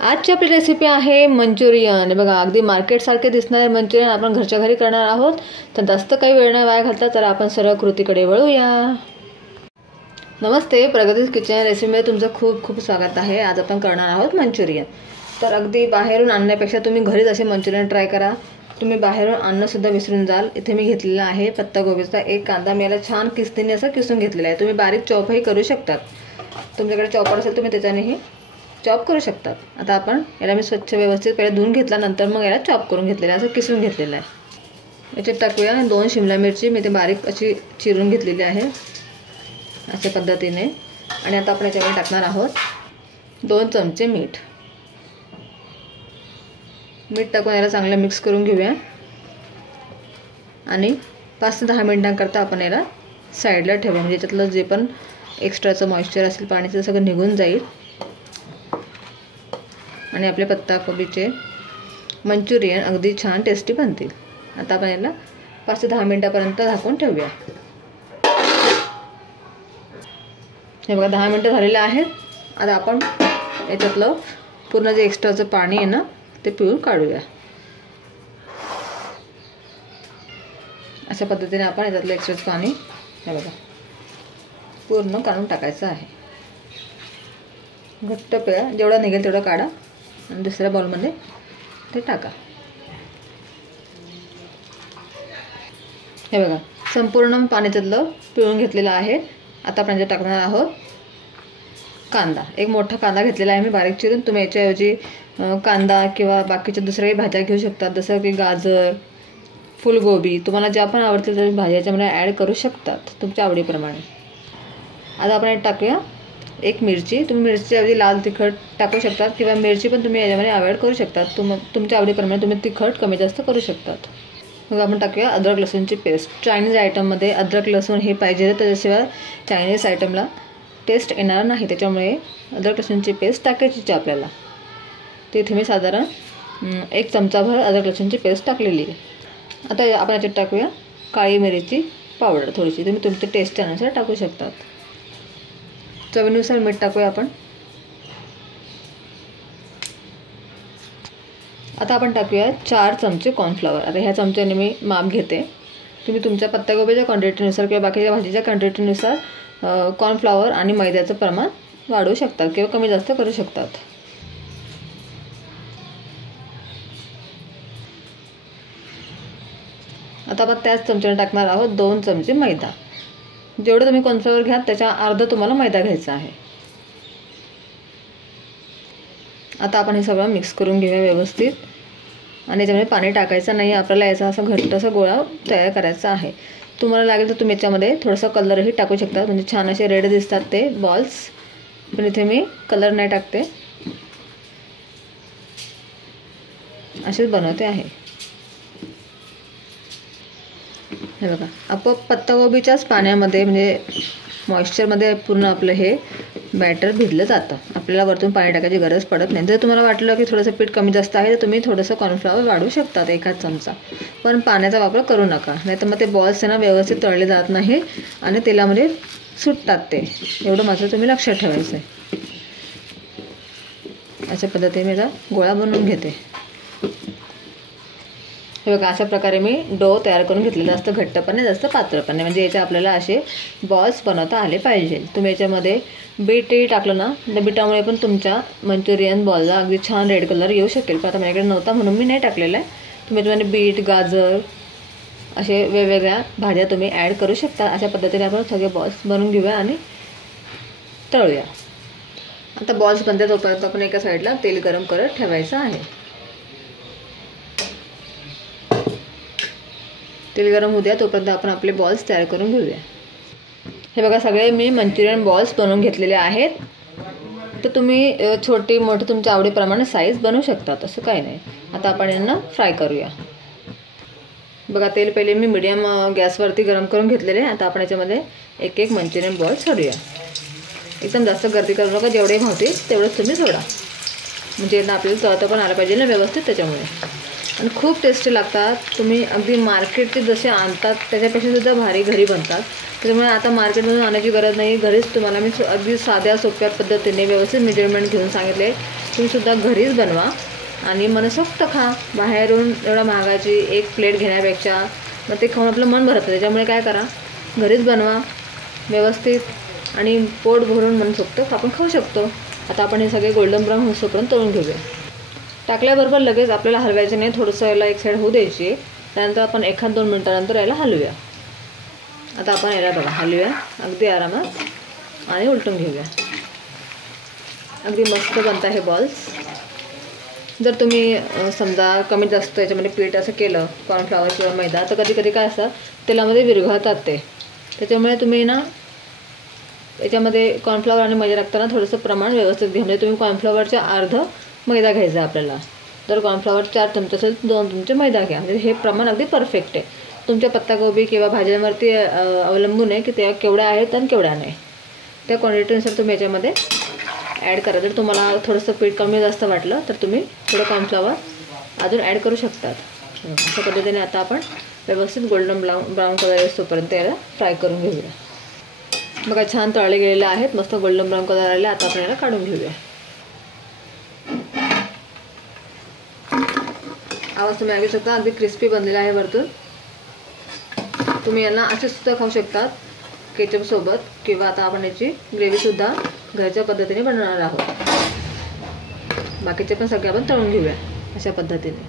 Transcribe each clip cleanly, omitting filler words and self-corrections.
आजची आपली रेसिपी आहे मंचुरियन। बघा, अगदी मार्केटसारखे दिसणारे मंचुरियन आपण घरच्या घरी करणार आहोत। तर जास्त काही वेळ न वाया घालता तर आपण सरळ कृतीकडे वळूया। नमस्ते, प्रगतीज किचन रेसिपीमध्ये तुमचं खूप खूप स्वागत आहे। आज आपण करणार आहोत मंचुरियन। तर अगदी बाहेरून आणण्यापेक्षा तुम्ही घरीच असे मंचुरियन ट्राय करा। तुम्ही बाहेरून आणणंसुद्धा विसरून जाल। इथे मी घेतलेला आहे पत्तागोबीचा एक कांदा। मी याला छान किसणीने असं किसून घेतलेला आहे। तुम्ही बारीक चॉपही करू शकतात। तुमच्याकडे चॉपर असेल तुम्ही त्याच्यानेही चॉप करू शकतात। आता आपण याला मी स्वच्छ व्यवस्थित पहिले धुवून घेतला, नंतर मग याला चॉप करून घेतलेला आहे, असं किसून घेतलेलं आहे। याच्यात टाकूया 2 शिमला मिरची। मी ते बारीक अशी चिरून घेतलेली आहे अशा पद्धतीने। आणि आता आपण याच्यामध्ये टाकणार आहोत 2 चमचे मीठ। मीठ टाकून याला चांगलं मिक्स करून घेऊया आणि 5 ते 10 मिनिटांकरता आपण याला साईडला ठेवूया, म्हणजे याच्यातलं जे पण एक्स्ट्राचं मॉइश्चर असेल पाण्याचं सगळं निघून जाईल आणि आपले पत्ताकोबीचे मंचुरियन अगदी छान टेस्टी बनतील। आता आपण याला 5 ते 10 मिनिटांपर्यंत झाकून ठेवूया। हे बघा 10 मिनिटं झालेले आहेत। आता आपण याच्यातलं पूर्ण जे एक्स्ट्राचं पाणी आहे ना ते पिळून काढूया। अशा पद्धतीने आपण याच्यातलं एक्स्ट्राचं पाणी हे बघा पूर्ण काढून टाकायचं आहे। घट्ट पिळा, जेवढं निघेल तेवढं काढा आणि दुसऱ्या बाउलमध्ये ते टाका। हे बघा संपूर्ण पाणी त्यातलं पिळून घेतलेलं आहे। आता आपण याच्यात टाकणार आहोत कांदा। एक मोठा कांदा घेतलेला आहे मी बारीक चिरून। तुम्ही याच्याऐवजी कांदा किंवा बाकीच्या दुसऱ्याही भाज्या घेऊ शकतात, जसं की गाजर, फुलगोबी, तुम्हाला ज्या पण आवडतील त्या भाज्या याच्यामध्ये ॲड करू शकतात तुमच्या आवडीप्रमाणे। आता आपण यात टाकूया 1 मिरची। तुम्ही मिरचीऐवजी लाल तिखट टाकू शकतात किंवा मिरची पण तुम्ही याच्यामध्ये अवॉइड करू शकतात। तुमच्या आवडीप्रमाणे तुम्ही तिखट कमी जास्त करू शकतात। मग आपण टाकूया अद्रक लसूणची पेस्ट। चायनीज आयटममध्ये अद्रक लसूण हे पाहिजे, त्याच्याशिवाय चायनीज आयटमला टेस्ट येणार नाही। त्याच्यामुळे अद्रक लसूणची पेस्ट टाकायचीच आपल्याला। तिथे मी साधारण 1 चमचाभर अद्रक लसूणची पेस्ट टाकलेली आहे। आता आपण याच्यात टाकूया काळी मिरीची पावडर थोडीशी, तुम्ही तुमच्या टेस्ट अनुसार टाकू शकतात। चवीनुसार मीठ टाकूया आपण। आता आपण टाकूया 4 चमचे कॉर्नफ्लॉवर। आता ह्या चमच्याने मी माप घेते। तुम्ही तुमच्या पत्तागोबीच्या क्वांटिटीनुसार किंवा बाकीच्या भाजीच्या क्वांटिटीनुसार कॉर्नफ्लॉवर आणि मैद्याचं प्रमाण वाढवू शकतात किंवा कमी जास्त करू शकतात। आता आपण त्याच चमच्याने टाकणार आहोत 2 चमचे मैदा। जेवढं तुम्ही कॉर्नफ्लॉवर घ्या त्याच्या अर्धा तुम्हाला मैदा घ्यायचा आहे। आता आपण हे सगळं मिक्स करून घेऊया व्यवस्थित आणि याच्यामध्ये पाणी टाकायचं नाही। आपल्याला याचा असा घट्ट असा गोळा तयार करायचा आहे। तुम्हाला लागेल तर तुम्ही याच्यामध्ये थोडासा कलरही टाकू शकता, म्हणजे छान असे रेड दिसतात ते बॉल्स। पण इथे मी कलर नाही टाकते, असेच बनवते आहे। हे बघा आपोआप पत्तागोबीच्याच पाण्यामध्ये म्हणजे मॉइश्चरमध्ये पूर्ण आपलं हे बॅटर भिजलं जातं। आपल्याला वरतून पाणी टाकायची गरज पडत नाही। जर तुम्हाला वाटलं की थोडंसं पीठ कमी जास्त आहे तर तुम्ही थोडंसं कॉर्नफ्लॉवर वाढवू शकतात 1 चमचा, पण पाण्याचा वापर करू नका, नाहीतर मग ते बॉल्स ना व्यवस्थित तळले जात नाही आणि तेलामध्ये सुटतात ते। एवढं मात्र तुम्ही लक्षात ठेवायचं आहे। अशा पद्धतीने मी याचा गोळा बनवून घेते। हे बघा अशा प्रकारे मी डो तयार करून घेतलेला, जास्त घट्टपणे जास्त पातळपणे, म्हणजे याचे आपल्याला असे बॉल्स बनवता आले पाहिजे। तुम्ही याच्यामध्ये बीटही टाकलं ना तर बीटामुळे पण तुमच्या मंचुरियन बॉलला अगदी छान रेड कलर येऊ शकेल, पण आता माझ्याकडे नव्हता म्हणून मी नाही टाकलेला आहे। तुम्ही याच्यामध्ये बीट, गाजर असे वेगवेगळ्या भाज्या तुम्ही ॲड करू शकता। अशा पद्धतीने आपण सगळे बॉल्स बनवून घेऊया आणि तळूया। आता बॉल्स बनतात तोपर्यंत आपण एका साईडला तेल गरम करत ठेवायचं आहे। तेल गरम होऊ द्या, तोपर्यंत आपण आपले बॉल्स तयार करून घेऊया। हे बघा सगळे मी मंचुरियन बॉल्स बनवून घेतलेले आहेत। तर तुम्ही छोटी मोठी तुमच्या आवडीप्रमाणे साईज बनवू शकता, तसं काही नाही। आता आपण यांना फ्राय करूया। बघा तेल पहिले मी मीडियम गॅसवरती गरम करून घेतलेले। आता आपण याच्यामध्ये 1 मंचुरियन बॉल सोडूया। एकदम जास्त गर्दी करू नका, जेवढे भावतील तेवढंच तुम्ही सोडा, म्हणजे यांना आपल्याला तळता पण आलं पाहिजे ना व्यवस्थित त्याच्यामुळे। आणि खूप टेस्टी लागतात। तुम्ही अगदी मार्केटचे जसे आणतात त्याच्यापेक्षा सुद्धा भारी घरी बनतात। त्यामुळे आता मार्केटमधून आणायची गरज नाही, घरीच तुम्हाला मी अगदी साध्या सोप्या पद्धतीने व्यवस्थित मेजरमेंट घेऊन सांगितले तुम्हीसुद्धा घरीच बनवा आणि मनसोक्त खा. बाहेरून एवढा महागाची एक प्लेट घेण्यापेक्षा मग ते खाऊन आपलं मन भरतं. त्याच्यामुळे काय करा, घरीच बनवा व्यवस्थित आणि पोट भरून मनसोक्त आपण खाऊ शकतो. आता आपण हे सगळे गोल्डन ब्राऊन होईपर्यंत तळून घेऊया. टाकल्याबरोबर लगेच आपल्याला हलवायचं नाही, थोडंसं याला एक साईड होऊ द्यायची. त्यानंतर आपण 1-2 मिनटानंतर याला हलवूया. आता आपण याला बघा हलवूया अगदी आरामात आणि उलटून घेऊया. अगदी मस्त बनतं हे बॉल्स. जर तुम्ही समजा कमी जास्त याच्यामध्ये पीठ असं केलं कॉर्नफ्लॉवर किंवा मैदा, तर कधी कधी काय असतं तेलामध्ये विरघळतात ते. त्याच्यामुळे तुम्ही ना याच्यामध्ये कॉर्नफ्लॉवर आणि मैदा टाकताना थोडंसं प्रमाण व्यवस्थित घ्या. म्हणजे तुम्ही कॉर्नफ्लॉवरच्या अर्ध मैदा घ्यायचा आपल्याला. जर कॉर्नफ्लॉवर 4 चमचे असेल 2 चमचे मैदा घ्या. म्हणजे हे प्रमाण अगदी परफेक्ट आहे. तुमच्या पत्ताकोबी किंवा भाज्यांवरती अवलंबून आहे की त्या केवढ्या आहेत आणि केवढ्या नाही. त्या क्वांटिटीनुसार तुम्ही याच्यामध्ये ॲड करा. जर तुम्हाला थोडंसं पीठ कमी जास्त वाटलं तर तुम्ही थोडं कॉर्नफ्लॉवर अजून ॲड करू शकतात. अशा पद्धतीने आता आपण व्यवस्थित गोल्डन ब्राऊन कलर येईपर्यंत याला फ्राय करून घेऊया. बघा छान तळले गेलेले आहेत, मस्त गोल्डन ब्राऊन कलर आले. आता आपण याला काढून घेऊया. आवाज तुम्ही ऐकू शकता, अगदी क्रिस्पी बनलेला आहे वरतून. तुम्ही यांना असेच सुद्धा खाऊ शकतात केचपसोबत, किंवा आता आपण याची ग्रेव्हीसुद्धा घरच्या पद्धतीने बनवणार आहोत. बाकीचे पण सगळे आपण तळून घेऊया अशा पद्धतीने.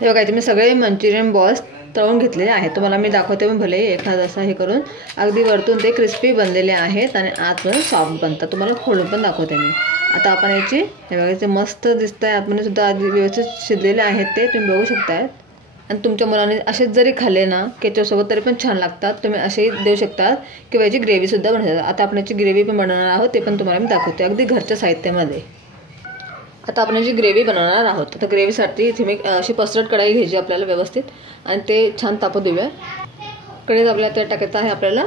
हे बघा इथे मी सगळे मंचुरियन बॉल्स तळून घेतलेले आहेत. तुम्हाला मी दाखवते मी भले एखादा असा हे करून. अगदी वरतून ते क्रिस्पी बनलेले आहेत आणि आतमध्ये सॉफ्ट बनतात. तुम्हाला खोलून पण दाखवते मी. आता आपण याची हे बघा ते मस्त दिसत आहे, आतमध्ये सुद्धा आधी व्यवस्थित शिजलेले आहेत ते तुम्ही बघू शकताय. आणि तुमच्या मुलाने असेच जरी खाल्ले ना केचपसोबत तरी पण छान लागतात. तुम्ही असेही देऊ शकतात किंवा याची ग्रेव्हीसुद्धा बनवतात. आता आपण याची ग्रेव्ही पण बनवणार आहोत, ते पण तुम्हाला मी दाखवते अगदी घरच्या साहित्यामध्ये. आता आपण याची ग्रेव्ही बनवणार आहोत. आता ग्रेव्हीसाठी इथे मी अशी पसरट कढाई घ्यायची आपल्याला व्यवस्थित आणि ते छान तापू देऊया. कढईत आपल्याला ते टाकायचं आहे आपल्याला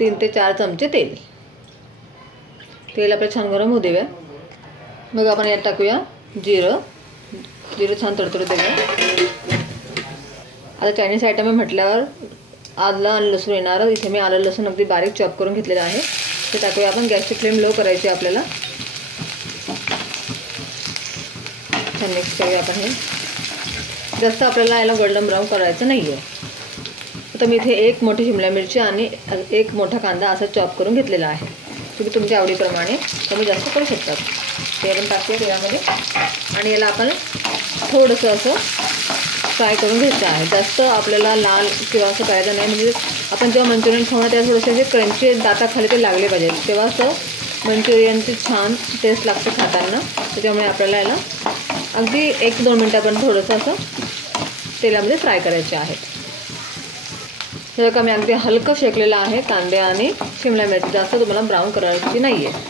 3 ते 4 चमचे तेल. तेल आपल्याला छान गरम होऊ देऊया. मग आपण यात टाकूया जिरं छान तडतडू देऊया. आता चायनीज आयटम म्हटल्यावर आलं आणि लसूण येणार. इथे मी आलं लसूण अगदी बारीक चॉप करून घेतलेलं आहे. ते टाकूया आपण. गॅसची फ्लेम लो करायची आपल्याला. छान मिक्स करूया आपण हे. जास्त आपल्याला याला गोल्डन ब्राऊन करायचं नाही आहे. आता मी इथे 1 मोठी शिमला मिरची आणि 1 मोठा कांदा असा चॉप करून घेतलेला आहे. तुम्ही तुमच्या आवडीप्रमाणे कमी जास्त करू शकतात. ते आपण टाकूया तेलामध्ये आणि याला आपण थोडंसं असं फ्राय करून घ्यायचं आहे. जास्त आपल्याला लाल किंवा असं करायचं नाही. म्हणजे आपण जेव्हा मंचुरियन खाऊ ना तेव्हा थोडेसे असे क्रंची दाताखाली ते लागले पाहिजे, तेव्हा असं मंचुरियनची छान टेस्ट लागते खाताना. त्याच्यामुळे आपल्याला याला अगदी 1-2 मिनटापर्यंत थोडंसं असं तेलामध्ये फ्राय करायचे आहेत. हे बघा मी अगदी हलकं शेकलेलं आहे कांदे आणि शिमला मिरची. जास्त तुम्हाला ब्राऊन करायची नाही आहे.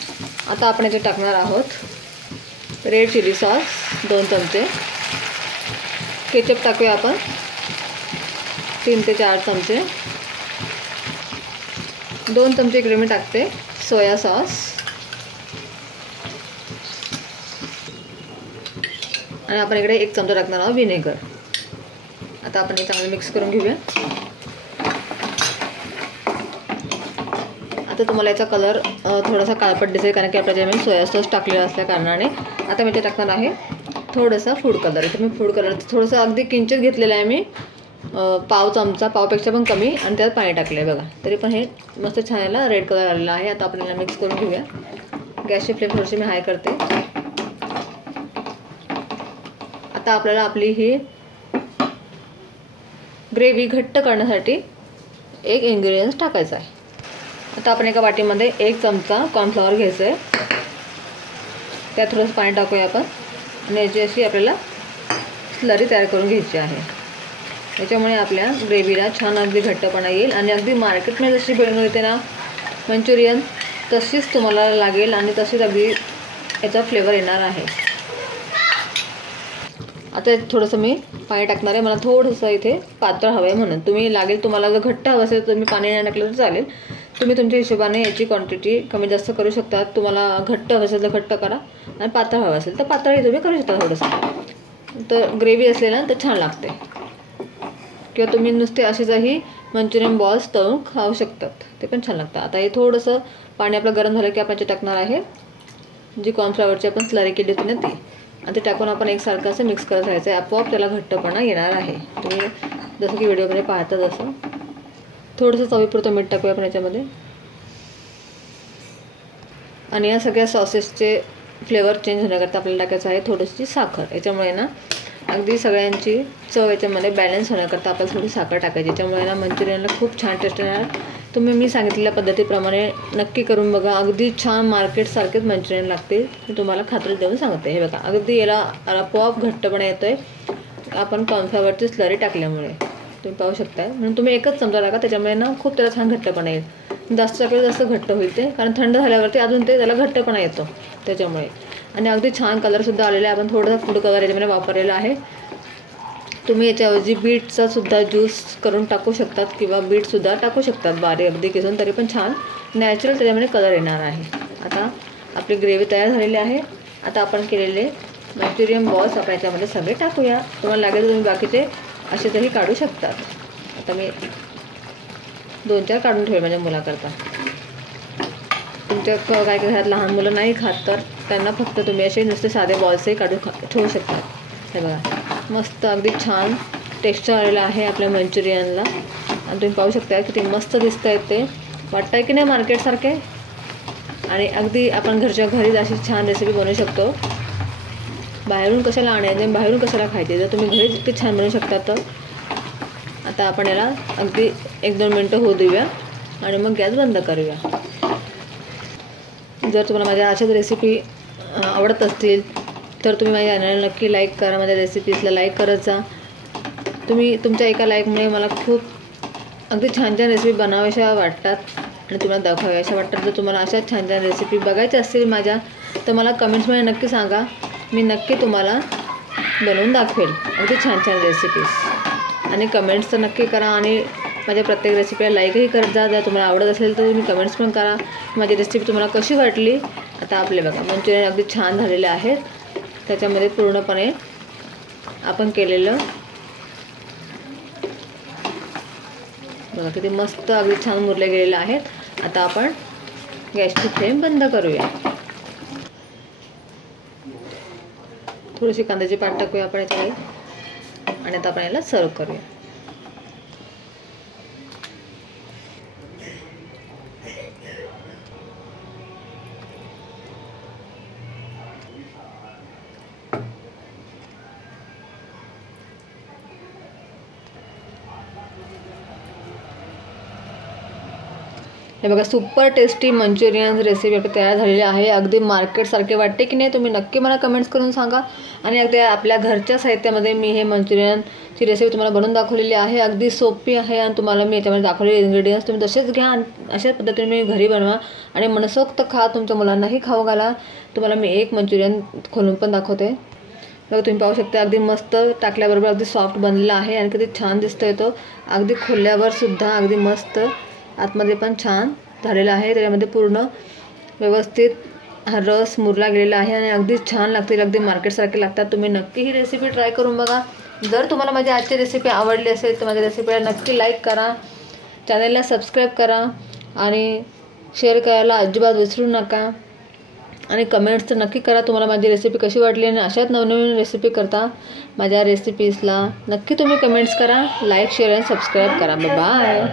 आता आपण याच्यात टाकणार आहोत रेड चिली सॉस 2 चमचे. केचप टाकूया आपण 3 ते 4 चमचे. 2 चमचे इकडे मी टाकते सोया सॉस आणि आपण इकडे 1 चमचा टाकणार आहोत व्हिनेगर. आता आपण हे चांगलं मिक्स करून घेऊया. आता तुम्हाला याचा कलर थोडासा काळपट दिसेल कारण की आपल्या ज्यामध्ये सोया सॉस टाकलेला असल्या कारणाने. आता मी ते टाकणार आहे थोडासा फूड कलर. इथे मी फूड कलर थोडंसं अगदी किंचित घेतलेलं आहे मी, पाव चमचा, पावपेक्षा पण कमी, आणि त्यात पाणी टाकलं आहे बघा. तरी पण हे मस्त छान याला रेड कलर आलेला आहे. आता आपण याला मिक्स करून घेऊया. गॅसची फ्लेम थोडीशी मी हाय करते. आता आपल्याला आपली ही ग्रेव्ही घट्ट करण्यासाठी एक इन्ग्रेडियंट्स टाकायचा आहे. आता आपण एका वाटीमध्ये 1 चमचा कॉर्नफ्लॉवर घ्यायचं आहे. त्यात थोडंसं पाणी टाकूया आपण आणि याची अशी आपल्याला स्लरी तयार करून घ्यायची आहे. याच्यामुळे आपल्या ग्रेव्हीला छान अगदी घट्टपणा येईल आणि अगदी मार्केटमध्ये जशी मिळते ना मंचुरियन तशीच तुम्हाला लागेल आणि तशीच अगदी याचा फ्लेवर येणार आहे. आता थोडंसं मी पाणी टाकणार आहे. मला थोडंसं इथे पातळ हवं आहे म्हणून. तुम्ही लागेल तुम्हाला जर घट्ट हवं असेल तर तुम्ही पाणी नाही टाकलं तर चालेल. तुम्ही तुमच्या हिशोबाने याची क्वांटिटी कमी जास्त करू शकता. तुम्हाला घट्ट हवं असेल तर घट्ट करा आणि पातळ हवं असेल तर पातळही तुम्ही करू शकता थोडंसं. तर ग्रेव्ही असलेलं तर छान लागते. किंवा तुम्ही नुसते असेचही मंचुरियन बॉल्स तळून खाऊ शकतात, ते पण छान लागतं. आता हे थोडंसं पाणी आपलं गरम झालं की आपण जे टाकणार आहे जी कॉर्नफ्लॉवरची आपण स्लरी केली होती ना ती, आणि ते टाकून आपण एकसारखं असं मिक्स करत राहायचं आहे. आपोआप त्याला घट्टपणा येणार आहे. तुम्ही जसं की व्हिडिओमध्ये पाहता तसं. थोडंसं चवीपुरतं मीठ टाकूया आपण याच्यामध्ये. आणि या सगळ्या सॉसेसचे फ्लेवर चेंज होण्याकरता आपल्याला टाकायचं आहे थोडीशी साखर. याच्यामुळे ना अगदी सगळ्यांची चव याच्यामध्ये बॅलन्स होण्याकरता आपल्याला थोडी साखर टाकायची. याच्यामुळे ना मंचुरियनला खूप छान टेस्ट येणार. तुम्ही मी सांगितलेल्या पद्धतीप्रमाणे नक्की करून बघा. अगदी छान मार्केटसारखेच मंचुरियन लागतील, मी तुम्हाला खात्री देऊन सांगते. हे बघा, अगदी याला आपोआप घट्टपणा येतो आहे आपण कॉर्नफ्लॉवरची स्लरी टाकल्यामुळे. तुम्ही पाहू शकता. म्हणून तुम्ही एकच चमचा टाका, त्याच्यामुळे ना खूप त्याला छान घट्टपणा येईल. जास्त टाकलं जास्त घट्ट होईल ते, कारण थंड झाल्यावरती अजून ते त्याला घट्टपणा येतो त्याच्यामुळे. आणि अगदी छान कलरसुद्धा आलेला आहे. आपण थोडासा फूड कलर याच्यामध्ये वापरलेला आहे. तुम्ही याच्याऐवजी बीटचा सुद्धा ज्यूस करून टाकू शकतात किंवा बीटसुद्धा टाकू शकतात बारीक अगदी किसून, तरी पण छान नॅचरल त्याच्यामध्ये कलर येणार आहे. आता आपली ग्रेव्ही तयार झालेली आहे. आता आपण केलेले मंचुरियन बॉल्स आपण याच्यामध्ये सगळे टाकूया. तुम्हाला लागेल तुम्ही बाकीचे असेचही काढू शकतात. आता मी 2-4 काढून ठेवेल माझ्या मुलाकरता. तुमच्या काही घरात लहान मुलं नाही खात तर त्यांना फक्त तुम्ही असे नुसते साधे बॉल्सही काढून ठेवू शकता. हे बघा, मस्त अगदी छान टेक्स्चर आलेलं आहे आपल्या मंचुरियनला. आणि तुम्ही पाहू शकता किती मस्त दिसत आहेत ते. वाटतं आहे की नाही मार्केटसारखे. आणि अगदी आपण घरच्या घरीच अशी छान रेसिपी बनवू शकतो. बाहेरून कशाला आणायचे, बाहेरून कशाला खायचे, जर तुम्ही घरीच इतके छान बनवू शकता तर. आता आपण याला अगदी 1-2 मिनटं होऊ देऊया आणि मग गॅस बंद करूया. जर तुम्हाला माझ्या अशाच रेसिपी आवडत असतील तर तुम्ही माझ्या चॅनलला नक्की लाईक करा. माझ्या रेसिपीजला लाईक करत जा. तुम्ही तुमच्या एका लाईकमुळे मला खूप अगदी छान छान रेसिपी बनाव्याशा वाटतात आणि तुम्हाला दाखवाव्याशा वाटतात. जर तुम्हाला अशा छान छान रेसिपी बघायच्या असतील माझ्या तर मला कमेंट्समध्ये नक्की सांगा. मी नक्की तुम्हाला बनवून दाखवेल अगदी छान छान रेसिपीज. आणि कमेंट्स तर नक्की करा आणि माझ्या प्रत्येक रेसिपीला लाईकही करत जा. जर तुम्हाला आवडत असेल तर तुम्ही कमेंट्स पण करा माझी रेसिपी तुम्हाला कशी वाटली. आता आपले बघा मंचुरियन अगदी छान झालेले आहेत. त्याच्यामध्ये पूर्णपणे आपण केलेलं बघा किती मस्त अगदी छान मुरले गेलेले आहेत. आता आपण गॅसची फ्लेम बंद करूया. थोडीशी कांद्याची पात टाकूया आपण याच्यामध्ये आणि आता आपण याला सर्व करूया. हे बघा, सुपर टेस्टी मंचुरियन रेसिपी आपली तयार झालेली आहे. अगदी मार्केटसारखे वाटते की नाही तुम्ही नक्की मला कमेंट्स करून सांगा. आणि अगदी आपल्या घरच्या साहित्यामध्ये मी हे मंचुरियनची रेसिपी तुम्हाला बनवून दाखवलेली आहे. अगदी सोपी आहे आणि तुम्हाला मी याच्यामध्ये दाखवलेले इन्ग्रेडियंट्स तुम्ही तसेच घ्या आणि अशाच पद्धतीने मी घरी बनवा आणि मनसोक्त खा. तुमच्या मुलांनाही खाऊ घाला. तुम्हाला मी एक मंचुरियन खोलून पण दाखवते. बघा, तुम्ही पाहू शकता अगदी मस्त टाकल्याबरोबर अगदी सॉफ्ट बनलेला आहे आणि किती छान दिसतोय तो. अगदी खोलल्यावर सुद्धा अगदी मस्त आतमध्ये पण छान झालेलं आहे. त्याच्यामध्ये पूर्ण व्यवस्थित हा रस मुरला गेलेला आहे आणि अगदी छान लागतील. अगदी मार्केटसारखे लागतात. तुम्ही नक्की ही रेसिपी ट्राय करून बघा. जर तुम्हाला माझी आजची रेसिपी आवडली असेल तर माझ्या रेसिपीला नक्की लाईक करा, चॅनलला सबस्क्राईब करा आणि शेअर करायला अजिबात विसरू नका. आणि कमेंट्स तर नक्की करा तुम्हाला माझी रेसिपी कशी वाटली. आणि अशाच नवनवीन रेसिपी करता माझ्या रेसिपीजला नक्की तुम्ही कमेंट्स करा, लाईक शेअर आणि सबस्क्राईब करा. बाय.